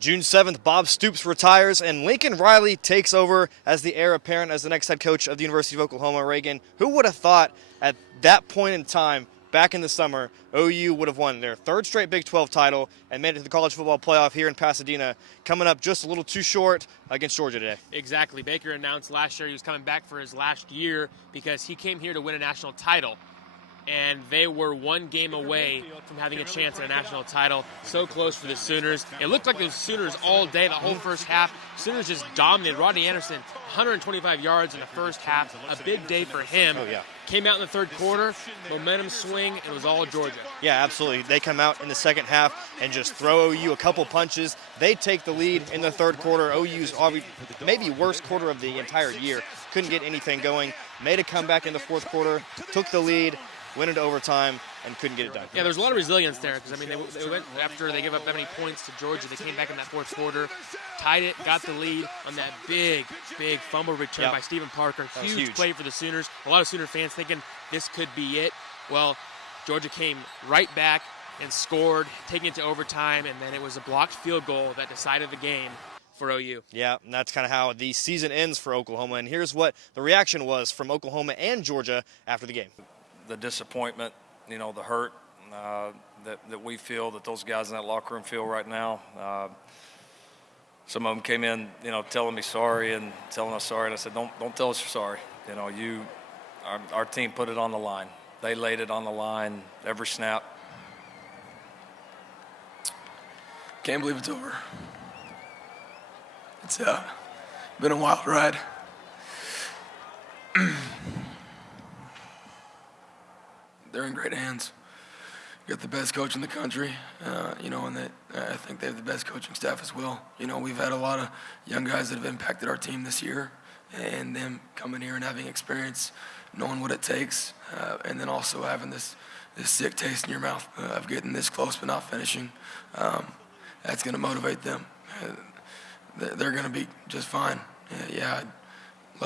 June 7th, Bob Stoops retires, and Lincoln Riley takes over as the heir apparent as the next head coach of the University of Oklahoma. Reagan, who would have thought at that point in time, back in the summer, OU would have won their third straight Big 12 title and made it to the college football playoff here in Pasadena, coming up just a little too short against Georgia today. Exactly. Baker announced last year he was coming back for his last year because he came here to win a national title. And they were one game away from having a chance at a national title. So close for the Sooners. It looked like the Sooners all day, the whole first half. Sooners just dominated. Rodney Anderson, 125 yards in the first half. A big day for him. Oh, yeah. Came out in the third quarter, momentum swing, and it was all Georgia. Yeah, absolutely. They come out in the second half and just throw OU a couple punches. They take the lead in the third quarter. OU's maybe worst quarter of the entire year. Couldn't get anything going. Made a comeback in the fourth quarter, took the lead, went into overtime, and couldn't get it done. Yeah, there's a lot of resilience there because, I mean, they went after they gave up that many points to Georgia. They came back in that fourth quarter, tied it, got the lead on that big fumble return by Stephen Parker. Huge play for the Sooners. A lot of Sooner fans thinking this could be it. Well, Georgia came right back and scored, taking it to overtime, and then it was a blocked field goal that decided the game for OU. Yeah, and that's kind of how the season ends for Oklahoma. And here's what the reaction was from Oklahoma and Georgia after the game. The disappointment, the hurt that we feel, that those guys in that locker room feel right now. Some of them came in, telling me sorry and telling us sorry, and I said, don't tell us you're sorry. Our team put it on the line. They laid it on the line every snap. Can't believe it's over. It's been a wild ride. They're in great hands. Got the best coach in the country, and I think they have the best coaching staff as well. We've had a lot of young guys that have impacted our team this year, and them coming here and having experience, knowing what it takes, and then also having this sick taste in your mouth of getting this close but not finishing. That's going to motivate them. They're going to be just fine. I'd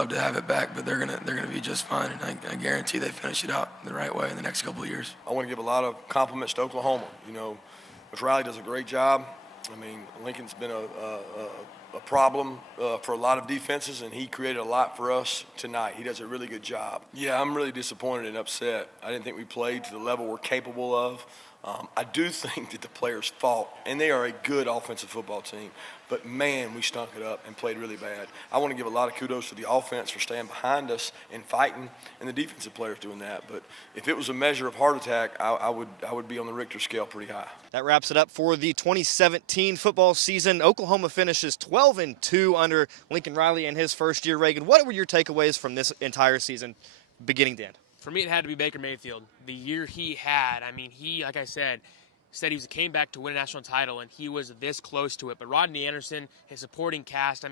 love to have it back, but they're gonna be just fine, and I guarantee they finish it out the right way in the next couple of years. I want to give a lot of compliments to Oklahoma. Coach Riley does a great job. I mean, Lincoln's been a problem for a lot of defenses, and he created a lot for us tonight. He does a really good job. Yeah, I'm really disappointed and upset. I didn't think we played to the level we're capable of. I do think that the players fought, and they are a good offensive football team. But, man, we stunk it up and played really bad. I want to give a lot of kudos to the offense for staying behind us and fighting, and the defensive players doing that. But if it was a measure of heart attack, I would be on the Richter scale pretty high. That wraps it up for the 2017 football season. Oklahoma finishes 12-2 under Lincoln Riley in his first year. Reagan, what were your takeaways from this entire season, beginning to end? For me, it had to be Baker Mayfield. The year he had, he, like I said he came back to win a national title, and he was this close to it. But Rodney Anderson, his supporting cast,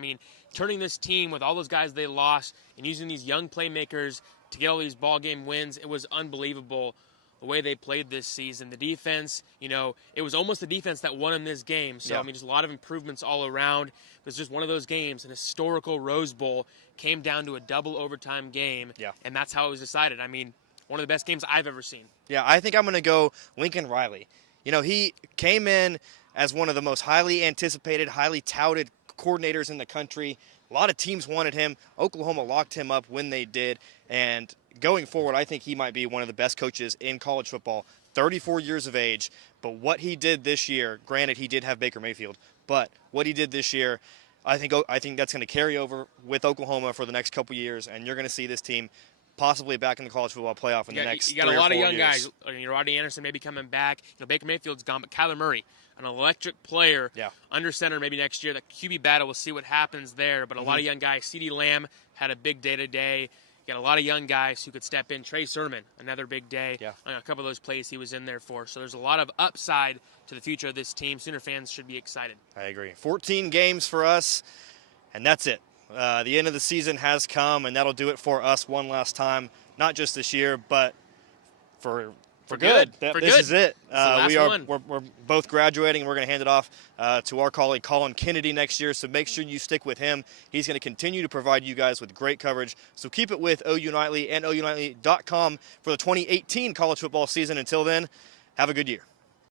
turning this team with all those guys they lost and using these young playmakers to get all these ball game wins, it was unbelievable the way they played this season. The defense, it was almost the defense that won in this game. So, just a lot of improvements all around. It was just one of those games, an historical Rose Bowl, came down to a double overtime game, and that's how it was decided. One of the best games I've ever seen. Yeah, I think I'm going to go Lincoln Riley. He came in as one of the most highly anticipated, highly touted coordinators in the country. A lot of teams wanted him. Oklahoma locked him up when they did. And going forward, I think he might be one of the best coaches in college football. 34 years of age. But what he did this year, granted he did have Baker Mayfield, but what he did this year, I think that's going to carry over with Oklahoma for the next couple years, and you're going to see this team possibly back in the college football playoff in the next 3 or 4 years. You got a lot of young guys. Rodney Anderson maybe coming back. Baker Mayfield's gone, but Kyler Murray, an electric player, under center maybe next year. The QB battle, we'll see what happens there. But a lot of young guys. CeeDee Lamb had a big day today. You got a lot of young guys who could step in. Trey Sermon, another big day. On a couple of those plays he was in there for. So there's a lot of upside to the future of this team. Sooner fans should be excited. I agree. 14 games for us, and that's it. The end of the season has come, and that'll do it for us one last time. Not just this year, but for good. This is it. We're both graduating. We're going to hand it off to our colleague Colin Kennedy next year. So make sure you stick with him. He's going to continue to provide you guys with great coverage. So keep it with OU Nightly and OUNightly.com for the 2018 college football season. Until then, have a good year.